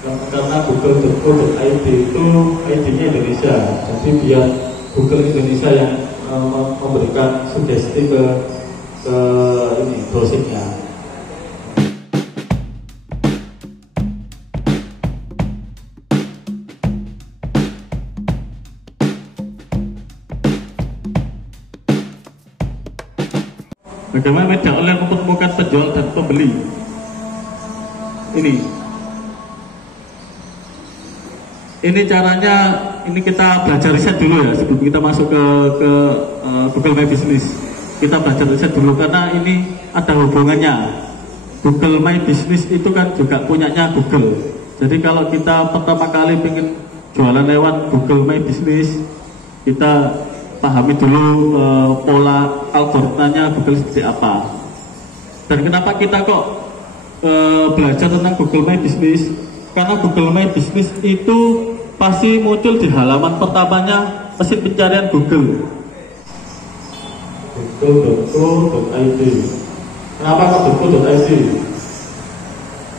karena google.co.id itu ID-nya Indonesia, jadi biar Google Indonesia yang memberikan sugesti ke ini browsingnya. Bagaimana media online mempertemukan penjual dan pembeli? Ini caranya, ini kita belajar riset dulu ya sebelum kita masuk ke Google My Business. Kita belajar riset dulu karena ini ada hubungannya. Google My Business itu kan juga punyanya Google. Jadi kalau kita pertama kali pengen jualan lewat Google My Business, kita pahami dulu pola algoritmanya Google seperti apa. Dan kenapa kita kok belajar tentang Google My Business? Karena Google My Business itu pasti muncul di halaman pertamanya mesin pencarian Google. Google.co.id. Kenapa kok .co.id?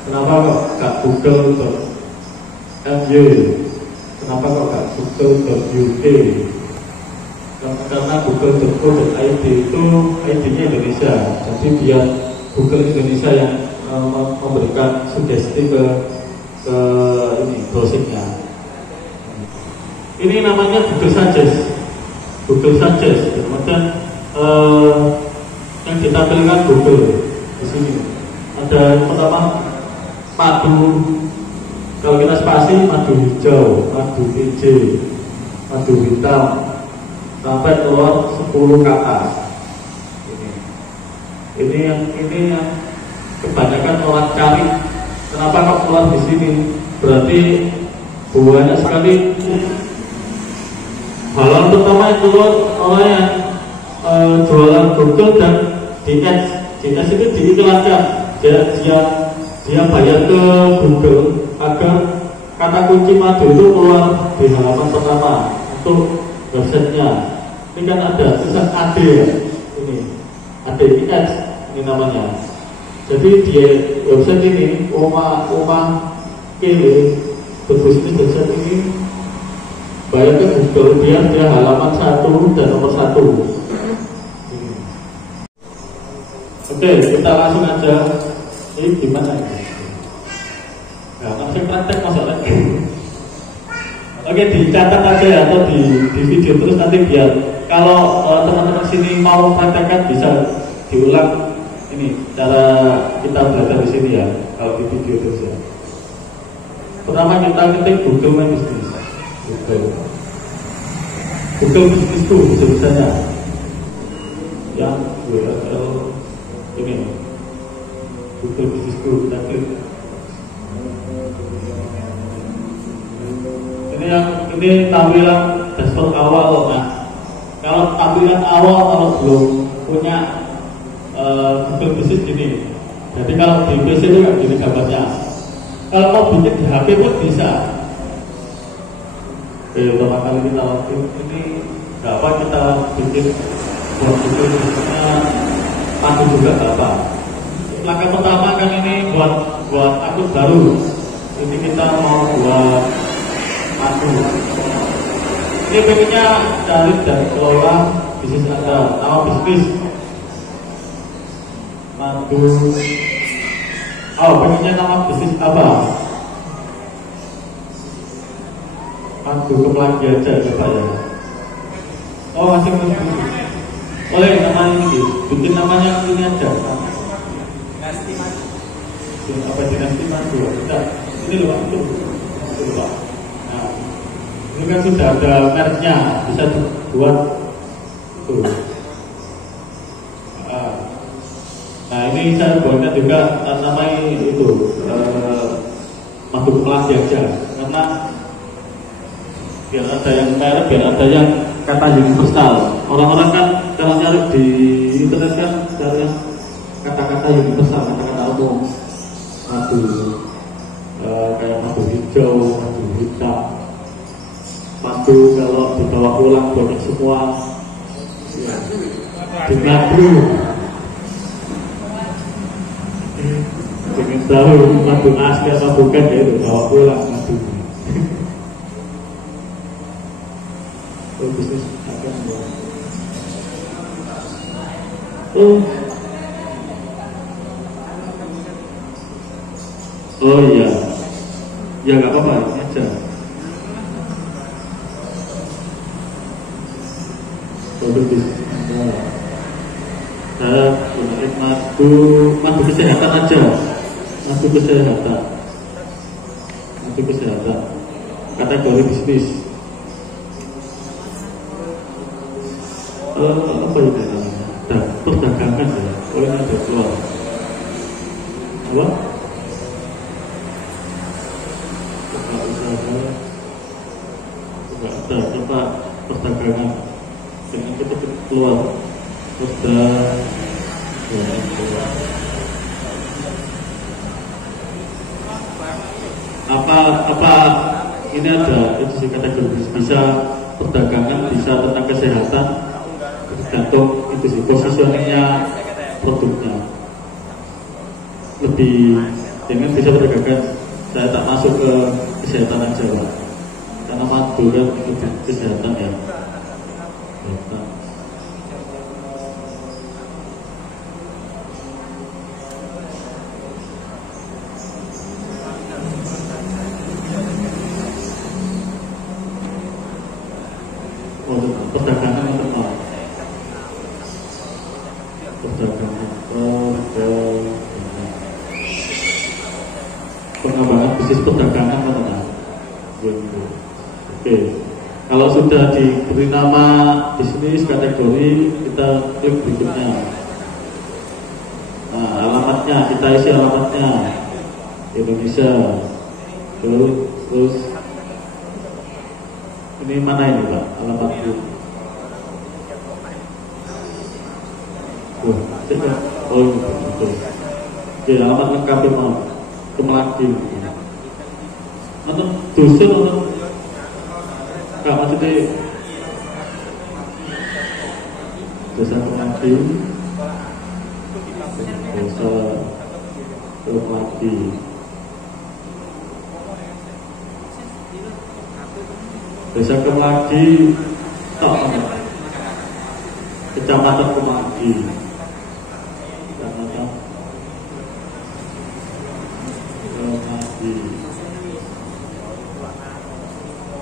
Kenapa kok gak Google.my? Kenapa kok gak Google.uk? Karena google.co.id itu ID-nya Indonesia, jadi biar Google Indonesia yang memberikan sugesti ke ini browsingnya. Ini namanya Google Suggest. Kemudian yang ditampilkan Google di sini ada yang pertama madu. Kalau kita spasi madu hijau, madu hijau, madu hitam, sampai keluar 10 kata. Ini yang kebanyakan orang cari. Kenapa kok keluar di sini? Berarti banyak sekali halaman pertama yang keluar orang yang jualan Google dan di ads. Di ads itu diiklankan. Dia bayar ke Google agar kata kunci madu itu keluar di halaman pertama untuk websitenya. Ini kan ada tulisan AD ya, ini AD ads ini namanya. Jadi di website ini Oma Kele berbisnis website ini bayar ke Google, dia halaman 1 dan nomor 1. Oke, kita langsung aja. Ini gimana ya? Nah, langsung praktek masalahnya. Oke, dicatat aja ya, atau di video terus nanti biar kalau teman-teman sini mau praktekkan bisa diulang ini cara kita belajar di sini ya, kalau di video terus ya. Pertama kita ketik Google My Business. Google Business itu bisa-bisanya yang URL ini Google Business itu kita klik. Ini tampilan dashboard awal. Nah, kalau tampilan awal kalau belum punya Google Business gini. Jadi kalau di PC itu nggak gini gambarnya. Kalau mau bikin di HP pun bisa. Oke, pertama kali kita login ini nggak apa kita bikin buat Google Business-nya madu juga nggak apa. Langkah pertama kan ini buat akun baru. Ini kita mau buat madu. Ini pengennya cari dan kelola bisnis Anda. Nama bisnis madu. Pengennya nama bisnis apa? Madu kepelangi aja coba ya. Masing-masing. Boleh nama ini, bikin namanya ini aja. Dinasti madu. Apa dinasti madu? Tidak. Ini loh itu. Nah, ini kan sudah ada mereknya, bisa dibuat tuh. Nah ini saya buatnya juga namanya itu madu kepelangi aja, karena biar ada yang merek, biar ada yang kata universal. Orang-orang kan kalau nyari di internet kan cari kata-kata universal, kata-kata umum. Madu kayak madu hijau, madu hitam, madu kalau dibawa pulang banyak semua. Di madu pengen tahu madu asli atau bukan ya itu bawa pulang madu. Bisnis akan oh iya ya nggak apa-apa ini aja. Produk bisnis saya gunain madu kesehatan aja, madu kesehatan kategori bisnis. Apa itu namanya? Perdagangan ya, oleh ada keluar apa? Usaha nggak ada, coba perdagangan dengan kita keluar apa ini ada itu sih kategori bisa perdagangan, bisa tentang kesehatan, tergantung itu sih positioningnya produknya. Lebih dengan bisa perdagangan saya tak masuk ke kesehatan aja Pak, karena madu kan itu kesehatan ya. Perdagangan internal, pengembangan bisnis perdagangan internal. Oke, kalau sudah diberi nama bisnis kategori, kita klik berikutnya. Nah, alamatnya kita isi alamatnya Indonesia. Terus ini mana ini Pak alamatku? Oh betul. Oke, alamat lengkap mau Kemelati. Atau dusun atau nggak maksudnya desa Kemelati, desa Kemelati. Desa Kemelati, Kecamatan Kemelati.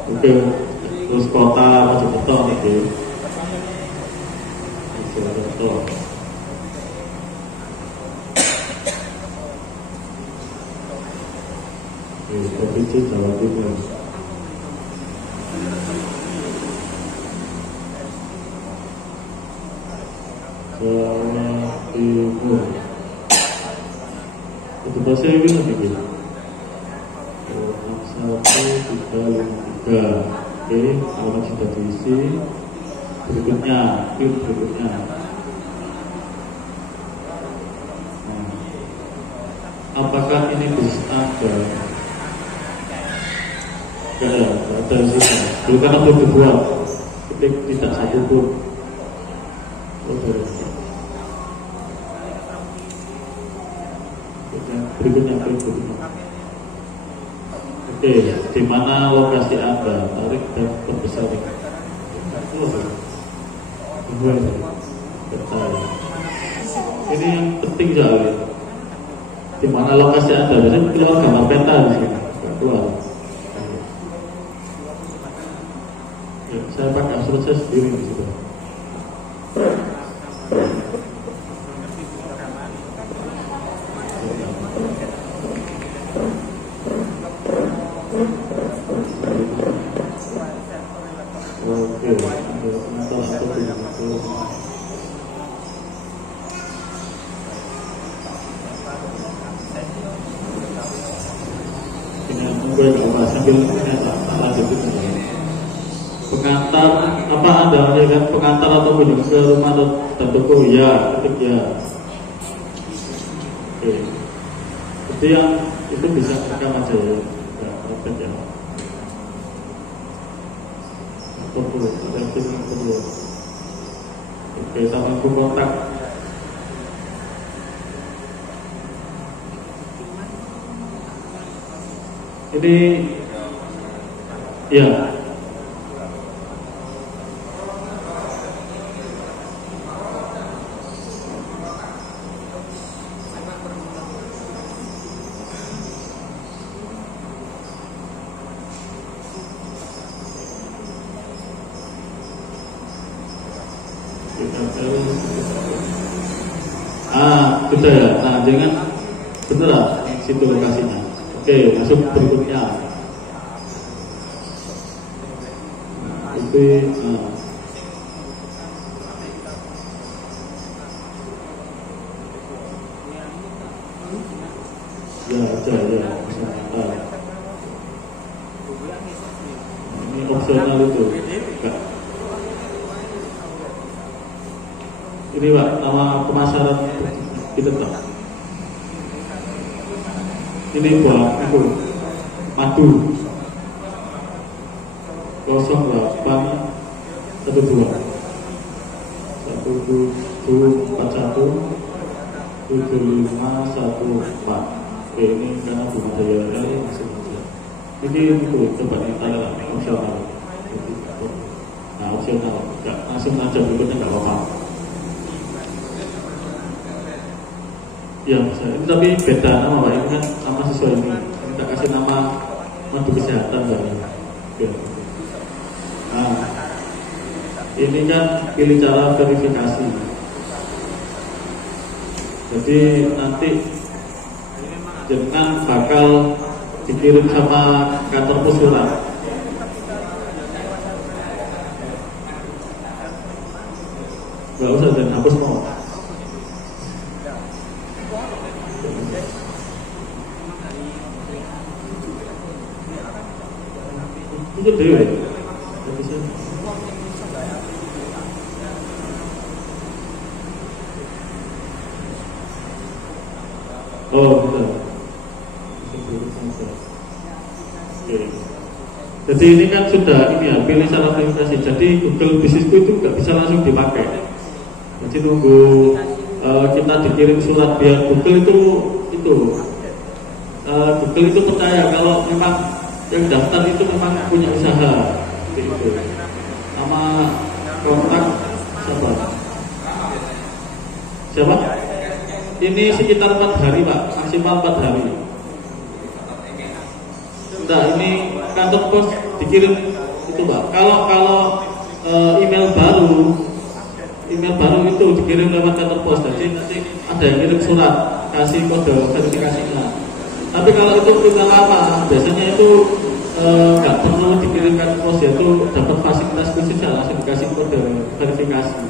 Oke, terus kota Mojokerto oke. Mojokerto. Provinsi Jawa Timur. Jawa Timur. Itu bahasa ini nanti gitu. 1353. Oke, alamat sudah diisi. Berikutnya, klik berikutnya. Nah, apakah ini bisa Anda? Tidak ada sih. Belum karena belum dibuat. Ketik tidak satu pun. Berikutnya, berikutnya. Oke, di mana lokasi Anda? Tarik dan perbesar. Ini yang penting sekali. Di mana lokasi Anda? Biasanya keluar gambar peta di sini. Keluar. Ya, saya pakai absolut saya sendiri di situ. Pengantar apa Anda melihat pengantar atau kunjung ke rumah dan toko? Ya, ketik ya. Oke. Jadi yang itu bisa rekam aja ya. Ya, perfect ya. Perlu, ada yang perlu. Oke, sama kontak. Ini ya. Sudah ya. Nah, jangan bener lah situ lokasinya. Oke, masuk berikutnya. Itu ya aja ya. Ini opsional itu. Ini Pak, nama pemasaran kita Pak. Ini buah aku madu 0812 1741 7514. Oke, ini karena bunga daya kali masih aja. Ini itu coba ditanya opsional. Nah, opsional enggak langsung aja berikutnya enggak apa-apa. Ya, ini tapi beda nama Pak, ini kan nama sesuai ini. Kita kasih nama madu kesehatan Pak. Ya. Nah, ini kan pilih cara verifikasi. Jadi nanti jenengan bakal dikirim sama kantor pos surat. Gak usah dan hapus mau. Itu dewe. Oh, betul. Oke. Jadi ini kan sudah ini ya, pilih cara verifikasi. Jadi Google Businessku itu nggak bisa langsung dipakai. Jadi nunggu kita dikirim surat biar Google itu Google itu percaya kalau memang yang daftar itu memang punya usaha. Gitu. Nama kontak siapa? Ini sekitar 4 hari Pak, maksimal 4 hari. Nah, ini kantor pos dikirim itu Pak. Kalau email baru itu dikirim lewat kantor pos. Jadi nanti ada yang kirim surat kasih kode verifikasinya. Tapi kalau itu email lama, biasanya itu nggak perlu dikirimkan pos, yaitu dapat fasilitas khusus langsung dikasih kode verifikasi.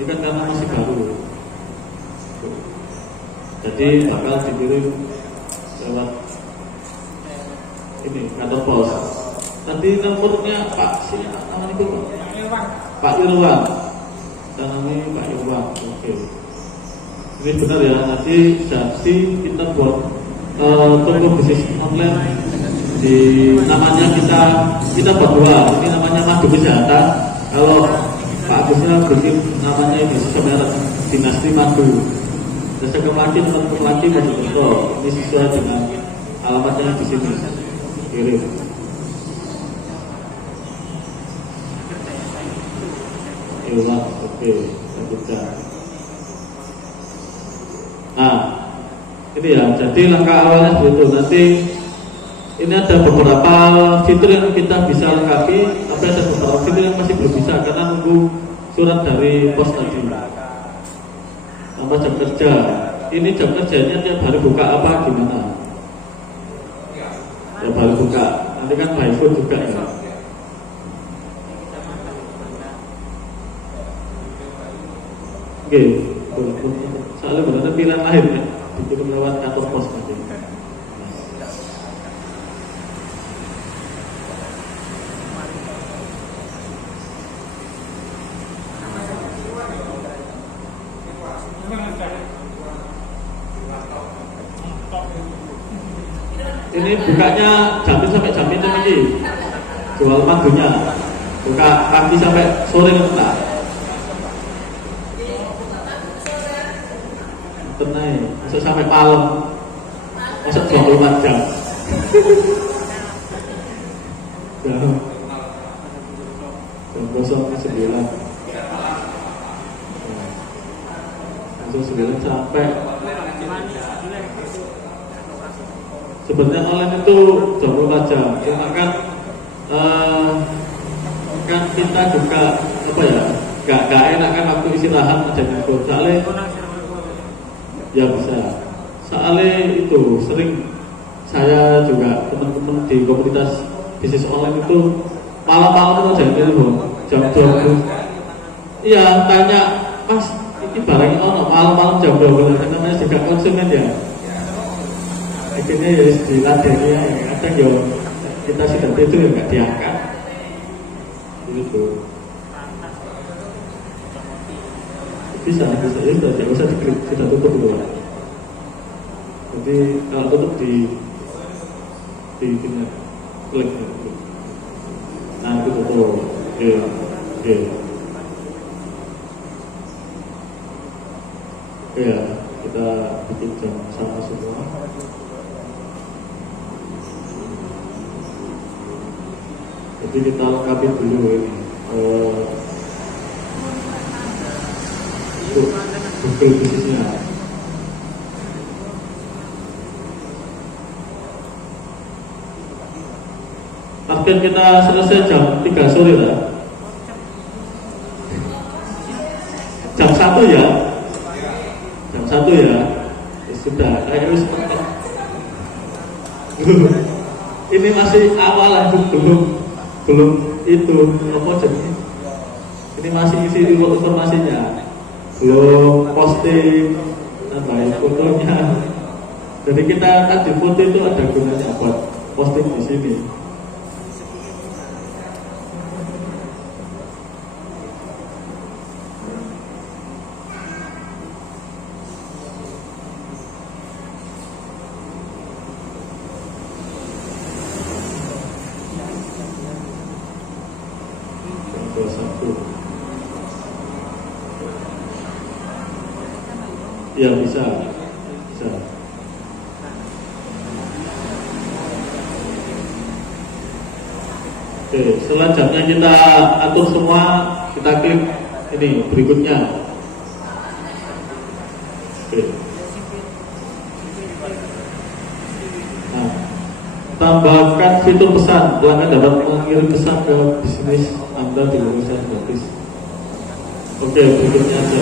Ini kan karena masih baru. Jadi bakal dikirim lewat ini kantor pos. Tadi nomornya Pak sini namanya itu Pak Irwan. Namanya Pak Irwan. Oke. Ini benar ya. Nanti kita buat toko bisnis online di namanya kita buat 2. Ini namanya Madu Kesehatan. Kalau Pak Agusnya bikin namanya ini sesuai merek Dinasti Madu. Sesekali lagi Madu Toko. Ini sesuai dengan alamatnya di sini. Kirim. Iya, oke, lanjutkan. Nah, ini ya. Jadi langkah awalnya seperti itu. Nanti ini ada beberapa fitur yang kita bisa lengkapi, tapi ada beberapa fitur yang masih belum bisa karena nunggu surat dari pos tadi. Tambah jam kerja. Ini jam kerjanya tiap hari buka apa gimana? Tiap hari buka. Nanti kan by phone juga ya. Oke, soalnya benar pilihan lain ya, dikirim lewat kantor pos nanti. Ini bukanya jam sampai jam itu lagi, jual madunya, buka pagi sampai sore enggak. Tenai, masuk sampai malam, masuk 24 jam. 09 sampai sebenarnya online itu 24 jam, cuma kan kan kita juga apa ya, gak enak kan waktu istirahat ada handphone, soalnya ya bisa, soalnya itu sering saya juga teman-teman di komunitas bisnis online itu malam-malam itu ada telepon jam 12, iya tanya mas ini barangnya malam-malam jam 12, namanya juga konsumen ya, akhirnya ya diladeni ya, kadang ya kita sudah tidur ya nggak diangkat gitu. Bisa ya sudah, jangan usah diklik, sudah tutup dulu. Jadi kalau tutup di klik, nah itu tutup. Oke. Ya, kita bikin jam sama semua. Jadi kita lengkapi dulu ini Google bisnisnya. Target kita selesai jam 3 sore lah. Jam 1 ya. Jam 1 ya. Sudah, harus ini masih awal, belum itu apa jadi. Ini masih isi informasinya, belum posting, tambahin fotonya. Jadi kita kan di foto itu ada gunanya buat posting di sini. Ya bisa. Oke, setelah jamnya kita atur semua, kita klik ini berikutnya. Oke. Nah, tambahkan fitur pesan. Pelanggan dapat mengirim pesan ke bisnis Anda di lukisan gratis. Oke, berikutnya aja.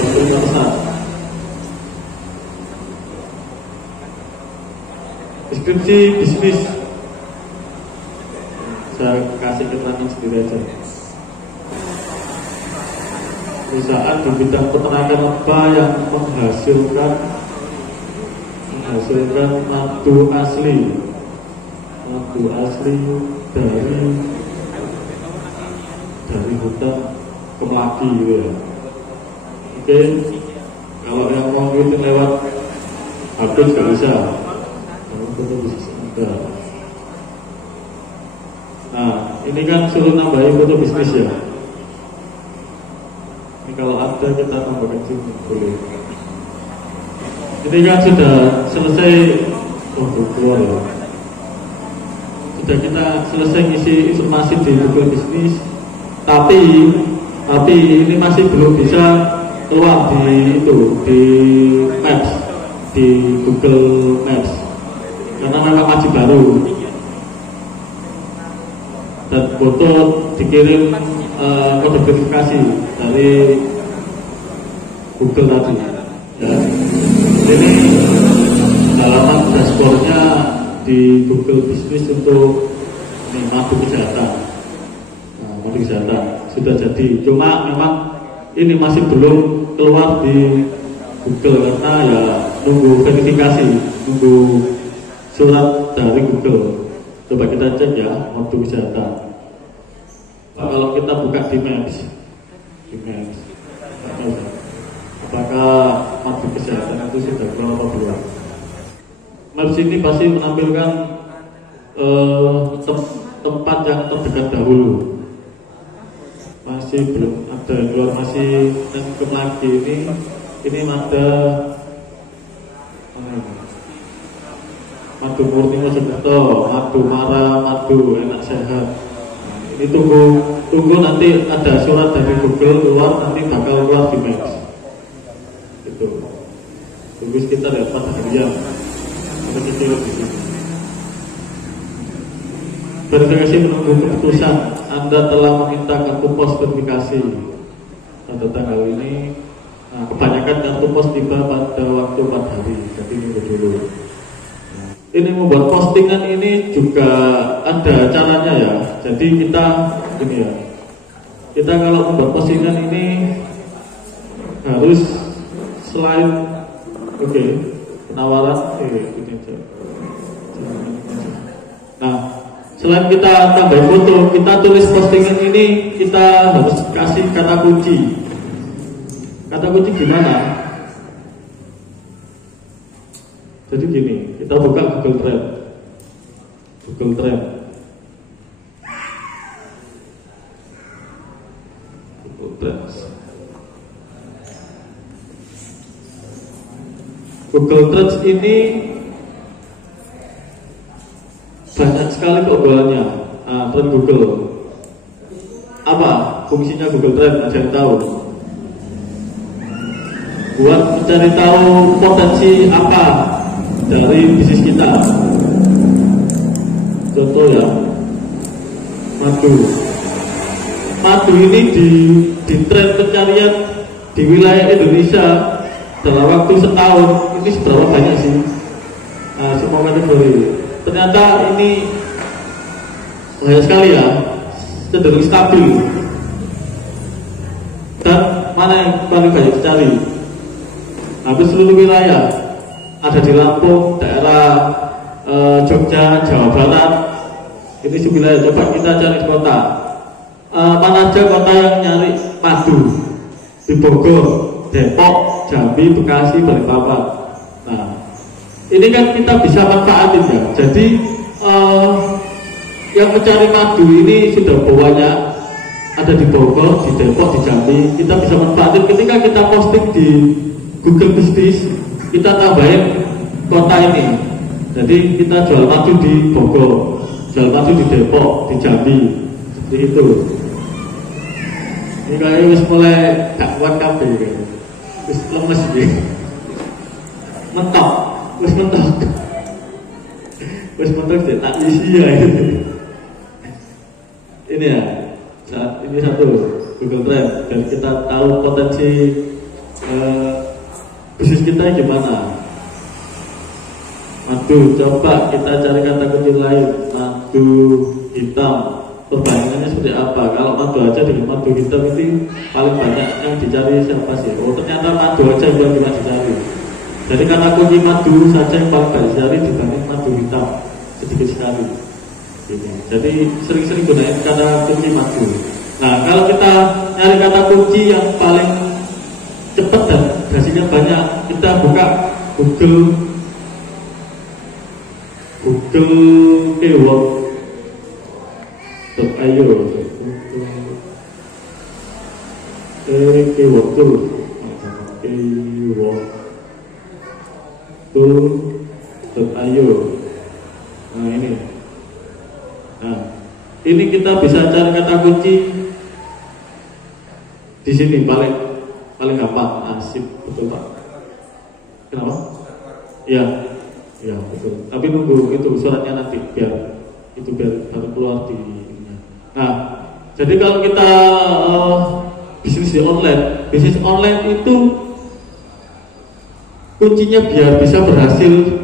Fitur pesan. Deskripsi bisnis, saya kasih keterangan sendiri aja. Perusahaan di bidang peternakan lebah yang menghasilkan madu asli dari hutan Kemlaki gitu ya. Oke, kalau yang mau ngikutin lewat HP juga bisa. Foto bisnis Anda. Nah, ini kan suruh nambahin foto bisnis ya. Ini kalau ada kita tambahkan sini boleh. Ini kan sudah selesai keluar ya. Sudah kita selesai ngisi informasi di Google Bisnis, tapi ini masih belum bisa keluar di Maps, di Google Maps, karena memang masih baru. Dan foto dikirim kode verifikasi dari Google tadi ya. Ini halaman dashboardnya di Google Bisnis untuk ini madu kesehatan. Nah, madu kesehatan sudah jadi, cuma memang ini masih belum keluar di Google karena ya nunggu verifikasi, nunggu surat dari Google. Coba kita cek ya, madu kesehatan. Kalau kita buka di Maps, apakah madu kesehatan itu sudah keluar atau belum? Maps ini pasti menampilkan tempat yang terdekat dahulu. Masih belum ada yang keluar, masih yang Kemlaki ini ada madu murni Mojokerto, madu Mara, madu enak sehat. Ini tunggu nanti ada surat dari Google keluar, nanti bakal keluar di Maps. Itu. Tunggu sekitar 4 harian. Kita kecil di sini. Verifikasi menunggu keputusan. Anda telah meminta kartu pos verifikasi. Pada tanggal ini, kebanyakan kartu pos tiba pada waktu 4 hari. Jadi minggu dulu. Ini membuat postingan ini juga ada caranya ya. Jadi kita ini ya. Kita kalau membuat postingan ini harus selain penawaran ini aja. Nah, selain kita tambah foto, kita tulis postingan ini, kita harus kasih kata kunci. Kata kunci gimana? Jadi gini, kita buka Google Trend. Google Trend. Google Trends. Google Trends ini banyak sekali keunggulannya. Trend Google. Apa fungsinya Google Trend? Ada yang tahu? Buat mencari tahu potensi apa dari bisnis kita. Contoh ya, madu ini di tren pencarian di wilayah Indonesia dalam waktu setahun ini seberapa banyak sih? Semua kategori. Ternyata ini banyak sekali ya, cenderung stabil. Dan mana yang paling banyak dicari? Hampir seluruh wilayah. Ada di Lampung, daerah Jogja, Jawa Barat. Ini wilayah. Coba kita cari kota. Mana aja kota yang nyari madu? Di Bogor, Depok, Jambi, Bekasi, Balikpapan. Nah, ini kan kita bisa manfaatin ya. Jadi yang mencari madu ini sudah banyak. Ada di Bogor, di Depok, di Jambi. Kita bisa manfaatin ketika kita posting di Google Business. Kita tambahin kota ini. Jadi kita jual madu di Bogor, jual madu di Depok, di Jambi. Seperti itu. Ini kayaknya wis mulai gak kuat kabeh. Wis lemes iki. Mentok. Wis mentok tak isi ya. Ini ya. Ini satu Google Trend. Dan kita tahu potensi bisnis kita gimana. Madu, coba kita cari kata kunci lain. Madu hitam, perbandingannya seperti apa? Kalau madu aja dengan madu hitam itu paling banyak yang dicari siapa sih? Oh, ternyata madu aja yang banyak dicari. Jadi kata kunci madu saja yang paling banyak dicari dibanding madu hitam, sedikit sekali. Jadi sering-sering gunain kata kunci madu. Nah, kalau kita nyari kata kunci yang paling cepat dan hasilnya banyak, kita buka Google keyword.io. keyword.io. Nah, ini kita bisa cari kata kunci di sini paling gampang. Asik, betul Pak. Kenapa? Ya betul. Tapi nunggu itu suratnya nanti biar baru keluar di ininya. Nah, jadi kalau kita bisnis online itu kuncinya biar bisa berhasil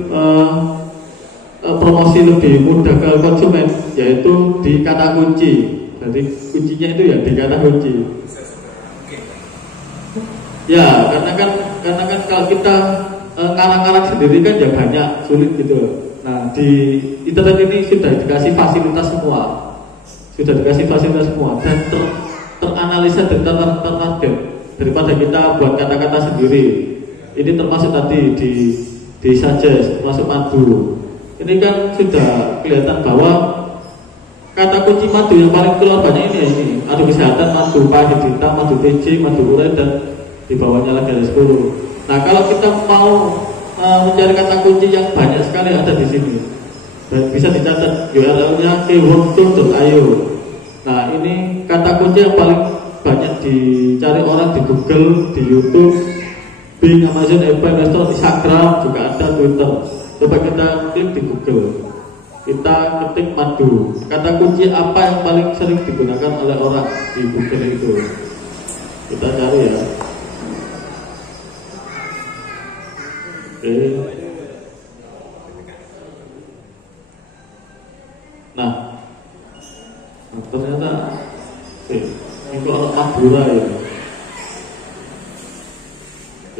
promosi lebih mudah ke konsumen, yaitu di kata kunci. Jadi kuncinya itu ya di kata kunci. Ya, karena kan kalau kita ngarang-ngarang sendiri kan ya banyak, sulit gitu. Nah, di internet ini sudah dikasih fasilitas semua. Dan teranalisa dan tertarget daripada kita buat kata-kata sendiri. Ini termasuk tadi di suggest, termasuk madu. Ini kan sudah kelihatan bahwa kata kunci madu yang paling keluar banyak ini. Madu kesehatan, madu pahit hitam, madu TC, madu urai, dan di bawahnya lagi ada 10. Nah, kalau kita mau mencari kata kunci yang banyak sekali ada di sini, dan bisa dicatat URL-nya keyword.io. Nah, ini kata kunci yang paling banyak dicari orang di Google, di YouTube, Bing, Amazon, Apple, Investor, Instagram, juga ada Twitter. Coba kita klik di Google, kita ketik madu. Kata kunci apa yang paling sering digunakan oleh orang di Google itu? Kita cari ya. Oke. Nah, ternyata ini kok orang Madura ya.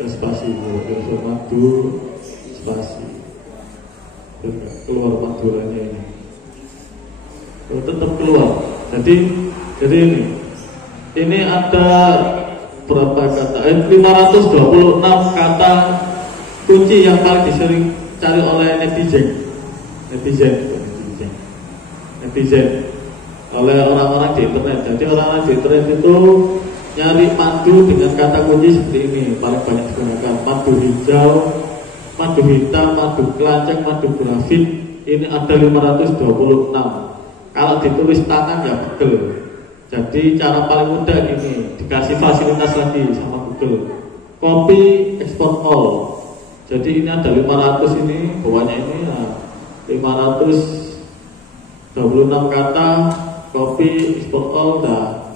Spasi, madu, spasi. Keluar Maduranya ini. Tetap keluar. Jadi ini ada berapa kata? 526 kata kunci yang paling disering cari oleh netizen oleh orang-orang di internet. Jadi orang-orang di internet itu nyari madu dengan kata kunci seperti ini, paling banyak digunakan: madu hijau, madu hitam, madu kelanceng, madu grafit. Ini ada 526. Kalau ditulis tangan ya betul. Jadi cara paling mudah ini, dikasih fasilitas lagi sama Google, copy export all. Jadi ini ada 500 ini, bawahnya ini nah, 526 kata, copy export all, dah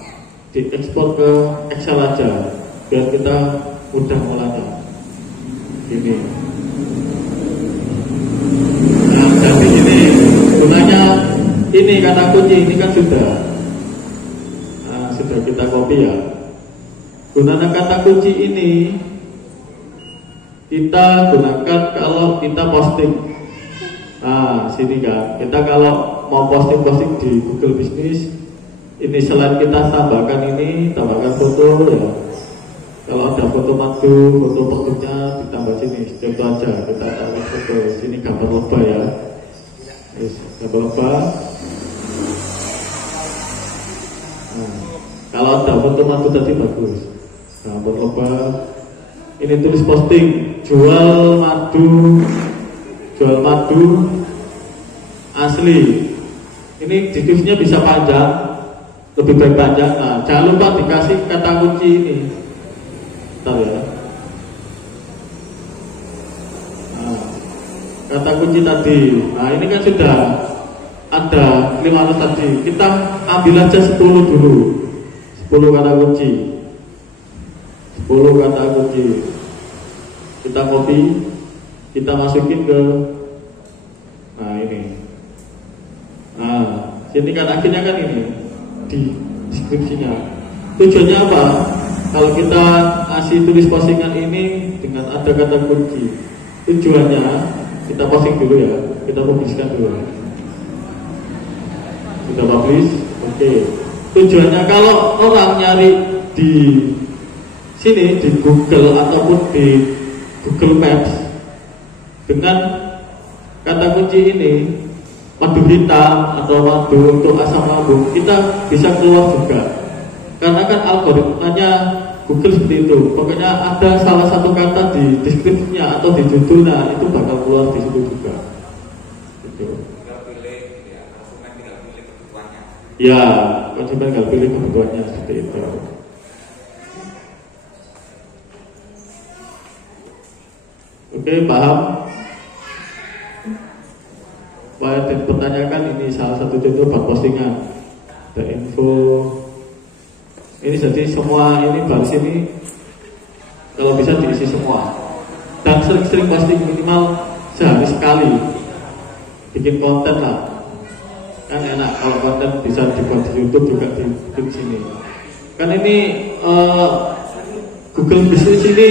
diekspor ke Excel aja biar kita mudah mulanya. Ini. Nah, jadi ini gunanya ini kata kunci ini kan sudah kita copy ya. Gunanya kata kunci ini kita gunakan kalau kita posting. Nah, sini kan. Kita kalau mau posting di Google Business, ini selain kita tambahkan foto ya. Kalau ada foto madu, foto produknya ditambah sini. Contoh aja, kita tambah foto. Sini gambar lomba ya. Gambar lomba. Nah, kalau ada foto madu tadi bagus. Gambar lomba. Ini tulis posting jual madu asli. Ini deskripsinya bisa panjang, lebih baik panjang. Nah, jangan lupa dikasih kata kunci ini. Bentar ya. Nah, kata kunci tadi. Nah, ini kan sudah ada 500 tadi. Kita ambil aja 10 dulu. 10 kata kunci. 10 kata kunci. Kita copy, kita masukin ke ini. Nah, sini kan akhirnya kan ini di deskripsinya. Tujuannya apa? Kalau kita kasih tulis postingan ini dengan ada kata kunci, tujuannya kita posting dulu ya, kita publiskan dulu. Sudah publish, oke. Tujuannya kalau orang nyari di sini di Google ataupun di Google Maps dengan kata kunci ini madu hitam atau madu untuk asam lambung, kita bisa keluar juga. Karena kan algoritmanya Google seperti itu. Pokoknya ada salah satu kata di deskripsinya atau di judulnya itu bakal keluar di situ juga. Gitu. Ya, konsumen tinggal pilih kebutuhannya seperti itu. Oke, paham? Pak dipertanyakan ini salah satu contoh bab postingan. Ada info. Ini jadi semua ini baris ini kalau bisa diisi semua. Dan sering-sering posting minimal sehari sekali. Bikin konten lah. Kan enak kalau konten bisa dibuat di YouTube juga di sini. Kan ini Google Business ini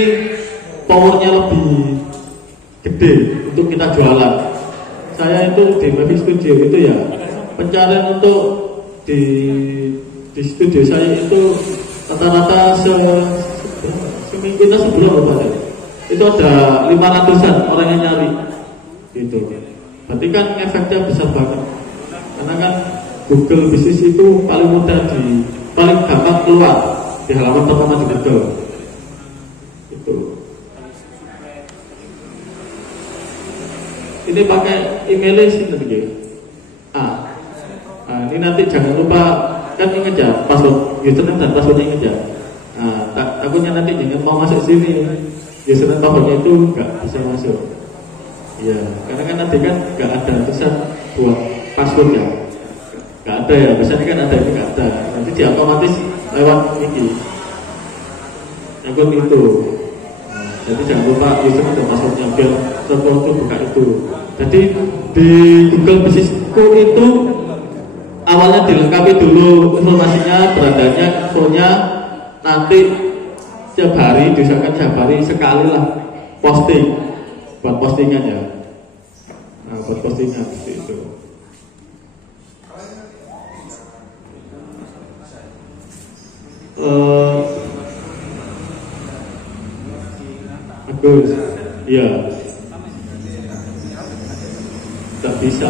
powernya lebih gede untuk kita jualan. Saya itu di Mavic Studio itu ya, pencarian untuk di studio saya itu rata-rata seminggu kita sebulan berapa? Itu ada 500-an orang yang nyari gitu. Berarti kan efeknya besar banget. Karena kan Google Business itu paling mudah paling gampang keluar di halaman pertama di Google. Itu. Ini pakai email sini. Ini nanti jangan lupa kan inget ya password username dan passwordnya inget ya. Nah, takutnya nanti jangan mau masuk sini username passwordnya itu nggak bisa masuk. Iya, karena kan nanti kan nggak ada tulisan buat password ya, nggak ada ya. Biasanya kan ada, ini nggak ada. Nanti dia otomatis lewat ini akun itu. Jadi jangan lupa username dan passwordnya biar sesuatu buka itu. Jadi di Google Business School itu awalnya dilengkapi dulu informasinya, berandaannya, infonya. Nanti setiap hari, diusahakan setiap hari sekali lah posting, buat postingan ya. Nah, buat postingan seperti itu. Bagus, iya. Tidak bisa.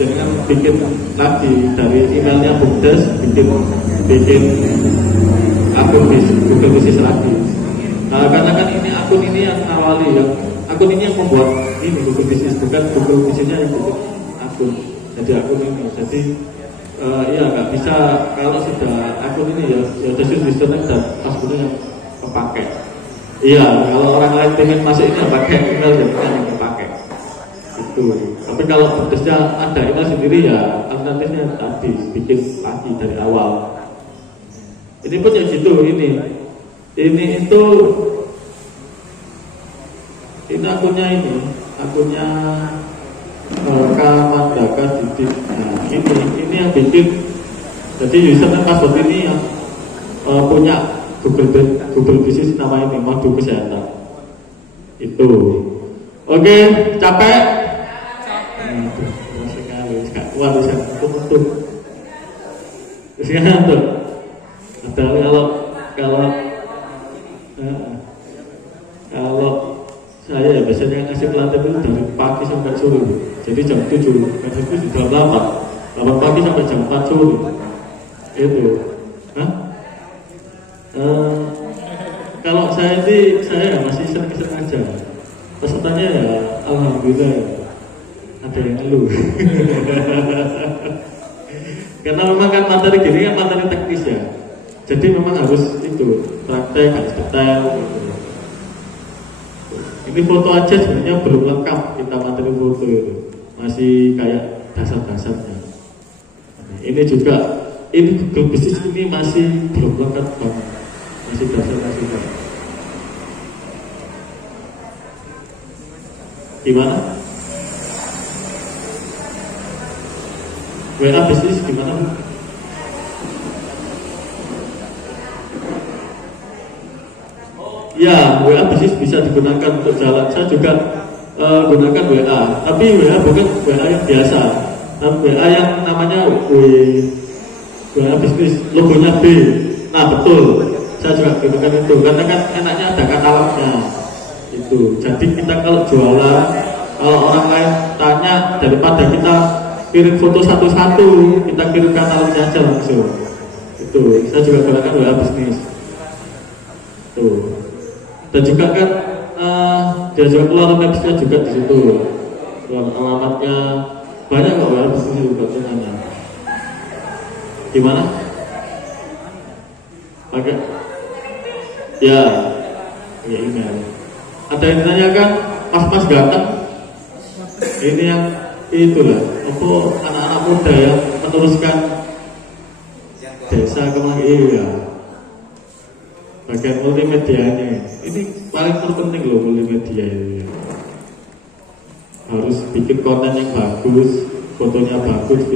Jadi kan bikin lagi dari emailnya Bumdes, bikin akun Google Business lagi. Nah, karena kan ini akun ini yang awali ya, akun ini yang membuat ini Google Business, bukan Google Businessnya yang bikin akun. Jadi akun ini, jadi ya nggak bisa kalau sudah akun ini ya terus username dan passwordnya yang kepakai. Iya, kalau orang lain pengen masuk ini pakai email dan yang kepakai. Itu. Tapi kalau Bumdesnya ada email sendiri ya alternatifnya tadi bikin lagi dari awal. Ini pun yang gitu ini itu ini akunnya Kamandaka Didik. Nah ini yang bikin. Jadi user dan password ini yang punya Google Business nama ini Madu Kesehatan itu. Oke, capek? Sekali, gak kuat bisa tutup. Sekarang tuh. Kalau saya ya biasanya ngasih pelatihan itu dari pagi sampai sore. Jadi jam 7, kadang itu sudah 8 pagi sampai jam 4 sore. Itu. Kalau saya masih senang-senang aja. Pesertanya ya alhamdulillah ada yang ngeluh. Karena memang kan materi gini kan materi teknis ya. Jadi memang harus itu praktek harus detail gitu. Ini foto aja sebenarnya belum lengkap kita materi foto itu. Masih kayak dasar-dasarnya. Ini juga Google Business ini masih belum lengkap banget. Masih dasar-dasar. Gimana? WA bisnis gimana? Ya, WA bisnis bisa digunakan untuk jalan. Saya juga gunakan WA, tapi WA bukan WA yang biasa. WA yang namanya WA bisnis, logonya B. Nah betul, saya juga gunakan itu karena kan enaknya ada katalognya. Itu. Jadi kita kalau jualan, kalau orang lain tanya daripada kita kirim foto satu-satu, kita kirim katalognya aja langsung. Itu. Saya juga gunakan WA bisnis. Tuh. Dan juga kan dia juga keluar website juga di situ. Keluar alamatnya banyak kok WA bisnis juga sebenarnya. Gimana? Pakai? Ya, email. Ada yang ditanyakan, mas ganteng. Ini yang itulah. Apa anak-anak muda yang meneruskan desa kemana? Iya. Bagian multimedianya. Ini paling terpenting loh multimedia ini. Harus bikin konten yang bagus, fotonya bagus,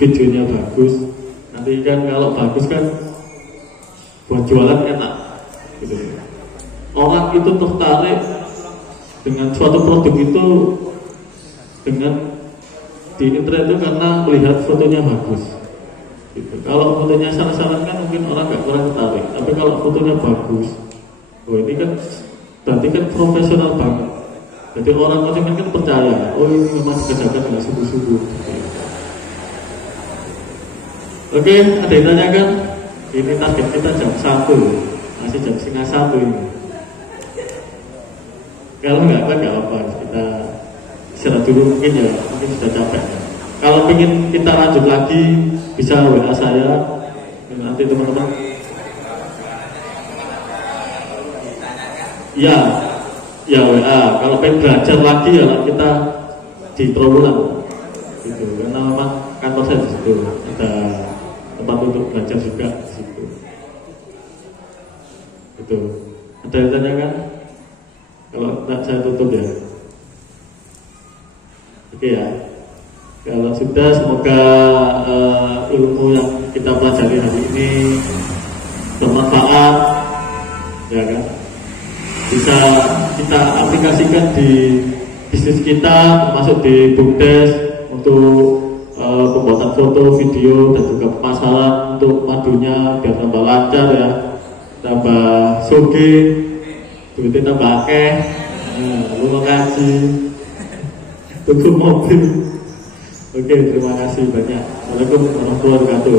videonya bagus. Nanti kan kalau bagus kan buat jualan enak. Gitu. Orang itu tertarik dengan suatu produk itu dengan di internet itu karena melihat fotonya bagus. Gitu. Kalau fotonya salah-salah kan mungkin orang nggak kurang tertarik. Tapi kalau fotonya bagus, ini kan berarti kan profesional banget. Jadi orang-orang kan percaya, ini memang dikerjakan dengan sungguh-sungguh. Oke, ada yang tanyakan? Ini target kita jam 1, masih jam 12:30 ini. Kalau nggak apa, kita istirahat dulu mungkin ya, mungkin sudah capek. Kalau ingin kita lanjut lagi bisa WA saya nanti teman-teman. Ya, ya WA. Kalau pengen belajar lagi ya kita di Trawulan, gitu. Karena memang kantor saya di situ, ada tempat untuk belajar juga di situ. Itu. Ada yang tanyakan? Kalau tidak saya tutup ya. Oke ya. Kalau sudah, semoga ilmu yang kita pelajari hari ini bermanfaat, ya kan? Bisa kita aplikasikan di bisnis kita, termasuk di BUMDes untuk pembuatan foto, video, dan juga pemasaran untuk madunya biar tambah lancar ya, tambah soge, duitnya tambah akeh, lu lokasi, tutup mobil. Oke, terima kasih banyak. Assalamualaikum warahmatullahi wabarakatuh.